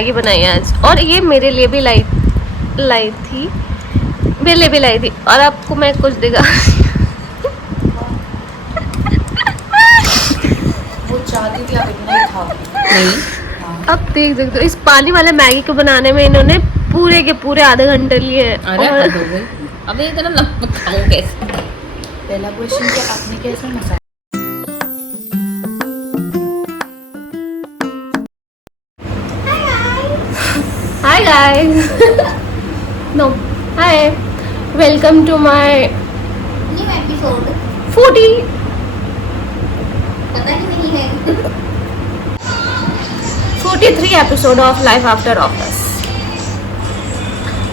Maggi बनाई है आज, और ये मेरे लिए भी लाई थी, मेरे लिए भी लाई थी, और आपको मैं कुछ दिखा वो चाहती थी आप इतना ही खाओ। नहीं, अब देख सकते हो इस पानी वाले मैगी को बनाने में इन्होंने पूरे के पूरे आधे घंटे लिए हैं। अरे और हद हो गई, अब इतना नमक खाऊं कैसे? पहला क्वेश्चन कि आपने कैसे मसाला। Hi guys. No. Hi. Welcome to my new episode 40 पता ही नहीं है 43 episode of life after office.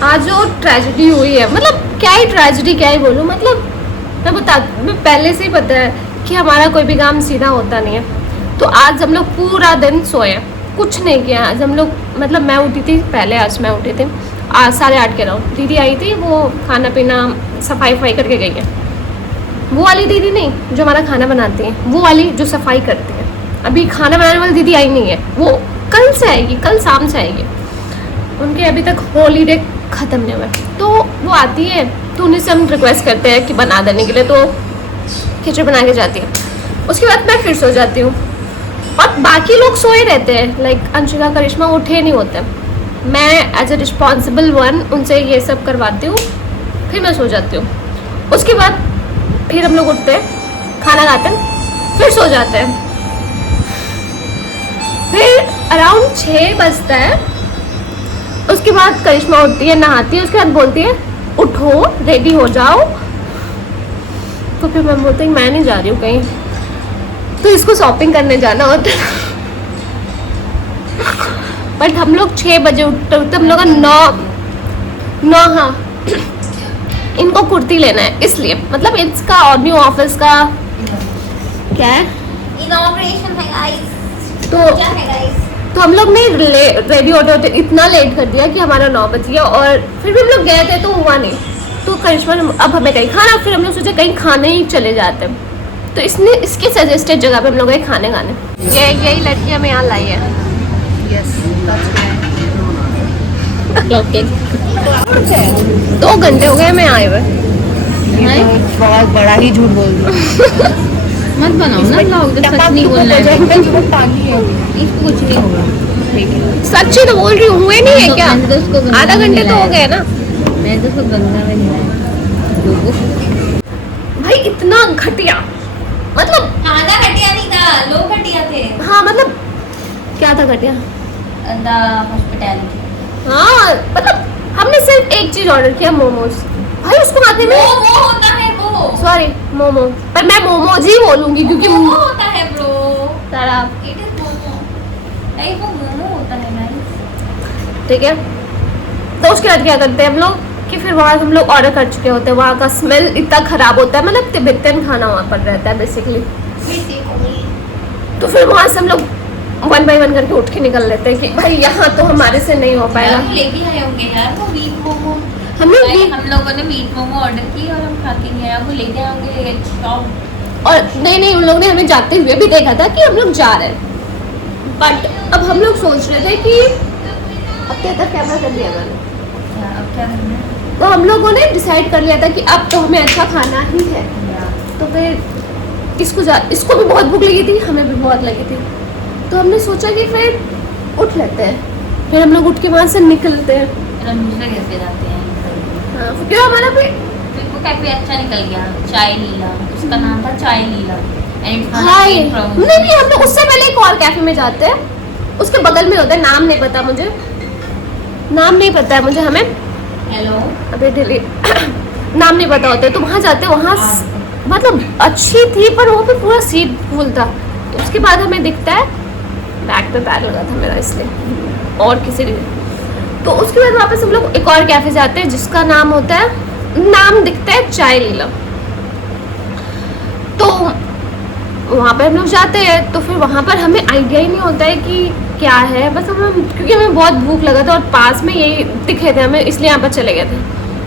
आज जो ट्रेजेडी हुई है, मतलब क्या ही ट्रेजेडी, क्या ही बोलूँ, मतलब मैं पहले से ही पता है कि हमारा कोई भी काम सीधा होता नहीं है। तो आज हम लोग पूरा दिन सोए, कुछ नहीं किया आज हम लोग। मतलब मैं उठी थी पहले, आज मैं उठी थी 8:30 के राउंड। दीदी आई थी, वो खाना पीना सफाई करके गई है। वो वाली दीदी नहीं जो हमारा खाना बनाती है, वो वाली जो सफाई करती है। अभी खाना बनाने वाली दीदी आई नहीं है, वो कल से आएगी, कल शाम से आएगी। उनके अभी तक हॉलीडे ख़त्म नहीं हुआ, तो वो आती है, तो उन्हीं से हम रिक्वेस्ट करते हैं कि बना देने के लिए, तो खिचड़ी बना के जाती है। उसके बाद मैं फिर सो जाती हूँ, और बाकी लोग सोए रहते हैं, लाइक अंशिका करिश्मा उठे नहीं होते। मैं एज ए रिस्पॉन्सिबल वन उनसे ये सब करवाती हूँ, फिर मैं सो जाती हूँ। उसके बाद फिर हम लोग उठते हैं, खाना खाते हैं, फिर सो जाते हैं। फिर अराउंड 6 बजता है, उसके बाद करिश्मा उठती है, नहाती है, उसके बाद बोलती है उठो रेडी हो जाओ। तो फिर मैं बोलती हूँ मैं नहीं जा रही हूँ कहीं, तो इसको शॉपिंग करने जाना होता है। बट हम लोग 6 बजे उठते, हम लोग का 9 हाँ, इनको कुर्ती लेना है इसलिए, मतलब इसका और न्यू ऑफिस का क्या है, इनॉग्रेशन है गाइस। तो क्या है गाइस? तो हम लोग ने रेडी होते इतना लेट कर दिया कि हमारा 9 बज गया, और फिर भी हम लोग गए थे तो हुआ नहीं। तो करिश्मा ने अब हमें कहीं खाना, फिर हम लोग सोचे कहीं खाने ही चले जाते हैं। तो इसने इसके सजेस्टेड जगह पे हम लोग गए खाने यही लड़की हमें यहाँ लाई है। यस 2 घंटे हो गए मैं आए हुए। बहुत बड़ा ही झूठ बोल दिया। मत बनाओ ना ब्लॉग, तो सच नहीं बोलना है। इसको कुछ नहीं होगा। सच्ची तो बोल रही हूँ, हुए नहीं है क्या? आधा घंटे तो हो गए ना। मैं तो उसको गंगा में मिलाया। भाई इतना घटिया, मतलब आधा घटिया नहीं था, लोग घटिया थे। हाँ मतलब क्या था घटिया? The hospitality. हाँ मतलब हमने सिर्फ एक चीज ऑर्डर किया, मोमोज। भाई उसको खाते में वो होता है वो। सॉरी मोमो, पर मैं मोमोज ही बोलूंगी क्योंकि मोमो होता है bro. Tara it is momo. नहीं वो मोमो होता है गाइस। ठीक है। तो उसके बाद क्या करते हैं हम लोग कि फिर वहाँ हम लोग ऑर्डर कर चुके होते हैं, वहाँ का स्मेल इतना खराब होता है, मतलब तिब्बतन खाना वहाँ पर रहता है बेसिकली। तो फिर वहाँ से हम लोग 1 by 1 करके उठ के निकल लेते हैं कि भाई यहाँ तो हमारे से नहीं हो पाएगा। यार लेके आए होंगे यार वो मीट मोमो। हम लोग भी, हम लोगों ने मीट मोमो ऑर्डर की और हम खा के गए, वो लेके आए होंगे शॉप। और नहीं उन लोगों ने हमें जाते हुए भी देखा था कि हम लोग जा रहे हैं, बट अब हम लोग सोच रहे थे कि अब क्या कैमरा कर दिया मैंने, अब क्या करना है? तो हम लोगों ने डिसाइड कर लिया था कि अब तो हमें अच्छा खाना ही है। तो फिर इसको भी बहुत भूख लगी थी, हमें भी बहुत लगी थी, तो हमने सोचा कि फिर उठ लेते हैं। फिर हम लोग उठ के वहाँ से निकलते हैं। फिर हम दूसरे कैफे जाते हैं। हाँ, क्यों हमारा फिर फिर वो कैफे अच्छा निकल गया, चाय लीला, उसका नाम था चाय लीला। हाय नहीं हम लोग उससे पहले एक और कैफे में जाते हैं, उसके बगल में होता है, नाम नहीं पता मुझे, हमें हेलो अभी डिलीट नाम नहीं पता होता है, तो वहाँ जाते हैं। वहाँ मतलब अच्छी थी पर वहाँ पे पूरा सीट फुल था। तो उसके बाद हमें दिखता है बैक पे पैर लगा था मेरा, इसलिए और किसी ने। तो उसके बाद वापस हम लोग एक और कैफे जाते हैं जिसका नाम होता है, नाम दिखता है चाय लीला। तो वहाँ पर हम लोग जाते हैं, तो फिर वहाँ पर हमें आइडिया ही नहीं होता है कि क्या है, बस क्योंकि हमें बहुत भूख लगा था और पास में यही दिखे थे हमें, इसलिए यहाँ पर चले गए थे।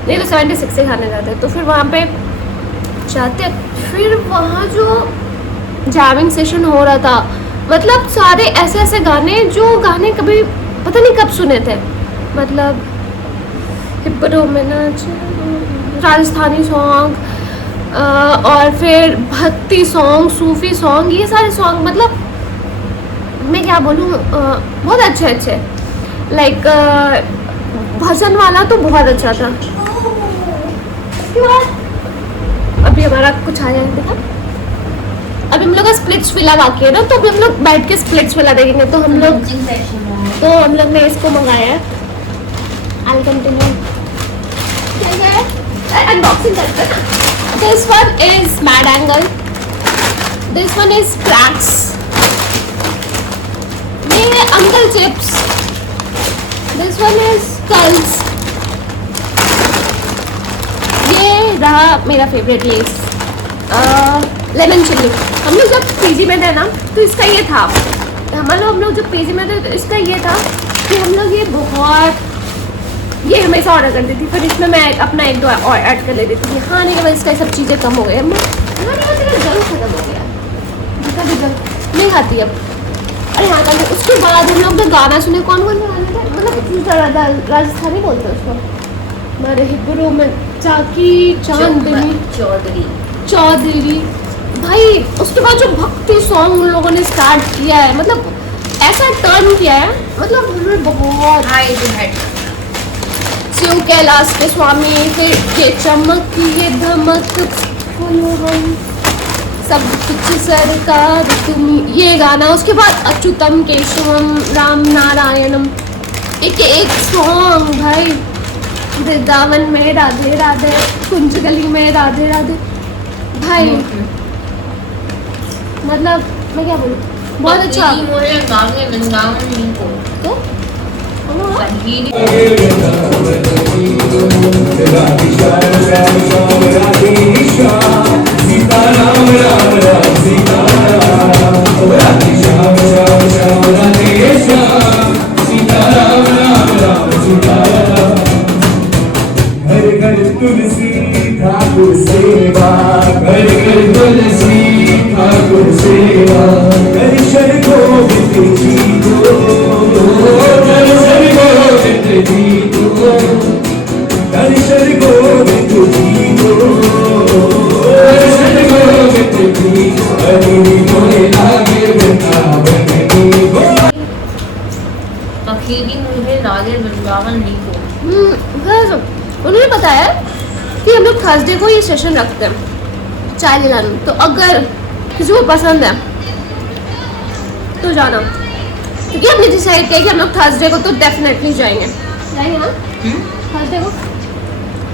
नहीं तो 76 से खाने जाते। तो फिर वहाँ पे जाते, फिर वहाँ जो जैमिंग सेशन हो रहा था, मतलब सारे ऐसे गाने जो गाने कभी पता नहीं कब सुने थे, मतलब हिप्पो में ना राजस्थानी सॉन्ग और फिर भक्ति सॉन्ग, सूफी सॉन्ग, ये सारे सॉन्ग मतलब मैं क्या बोलूँ बहुत अच्छे अच्छे। लाइक भजन वाला तो बहुत अच्छा था। उसके बाद अभी हमारा कुछ आया है देखा, अभी हम लोग का स्प्लिट्स विला बाकी है ना, तो अभी हम लोग बैठ के स्प्लिट्स विला देखेंगे। तो हम लोग ने इसको मंगाया है। I'll continue. अनबॉक्सिंग करते हैं ना। This one is Mad Angle. This one is Cracks. ये Uncle Chips. This one is Skulls. ये रहा मेरा फेवरेट लेस, लेमन चिल्ली। हम लोग जब पीजी में थे ना तो इसका ये था, हम लोग जब पीजी में थे तो इसका ये था कि हम लोग ये हमेशा ऑर्डर करती थी, फिर इसमें मैं अपना एक दो और ऐड कर लेती थी। हाँ नहीं, मैं इसका सब चीज़ें कम हो गई, जरूर खत्म हो गया, जिसका भी जल नहीं खाती अब। अरे हाँ कल उसके बाद हम लोग ने गाना सुने, कौन कौन से गाने थे, मतलब राजस्थानी बोलते हैं उसको, मेरे हिब्रू में चाकी चांदनी चौधरी भाई। उसके बाद जो भक्ति सॉन्ग उन लोगों ने स्टार्ट किया है, मतलब ऐसा टर्न किया है, मतलब बहुत शिव कैलाश के स्वामी, फिर ये चमक ये धमक बोलो हम सब कुछ सरकार तुम, ये गाना। उसके बाद अच्युतम केशवम राम नारायणम, एक सॉन्ग भाई। वृंदावन में राधे राधे, कुंज गली में राधे राधे भाई, मतलब मैं क्या बोलूँ, बहुत अच्छा। तो तुलसी ठाकुर सेवा, घर घर तुलसी ठाकुर सेवा, दर्शन गोविंद जी को, दर्शन गोविंद जी को, दर्शन गोविंद जी को, दर्शन गोविंद जी को, हरि बोले लागे वृंदावन की गो। अखीरी मुझे लागे वृंदावन नी को। उन्होंने बताया कि हम लोग थर्सडे को ये सेशन रखते हैं चाय दिलाने, तो अगर किसी को पसंद है तो जाना, क्योंकि हमने डिसाइड किया कि हम लोग थर्सडे को तो डेफिनेटली जाएंगे ना थर्सडे को।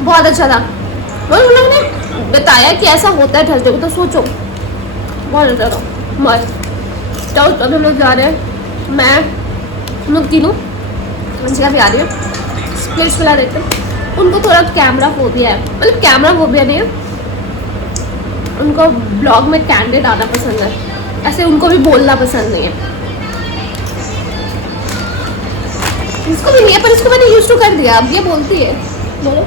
बहुत अच्छा था, और उन लोगों ने बताया कि ऐसा होता है थर्सडे को, तो सोचो बहुत अच्छा था मस्त। तो अभी हम लोग जा रहे हैं, मैं हम लोग तीनों, मंजिला भी आ रही है, स्प्लिट्स पिला देते हैं। उनको थोड़ा कैमरा फोबिया है, मतलब कैमरा फोबिया नहीं है, उनको ब्लॉग में कैंडिड आना पसंद है, ऐसे उनको भी बोलना पसंद नहीं है। इसको भी नहीं है, पर इसको मैंने यूज टू कर दिया, अब ये बोलती है बोलो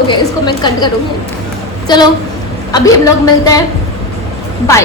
ओके, इसको मैं कट करूँगी। चलो अभी हम लोग मिलते हैं, बाय।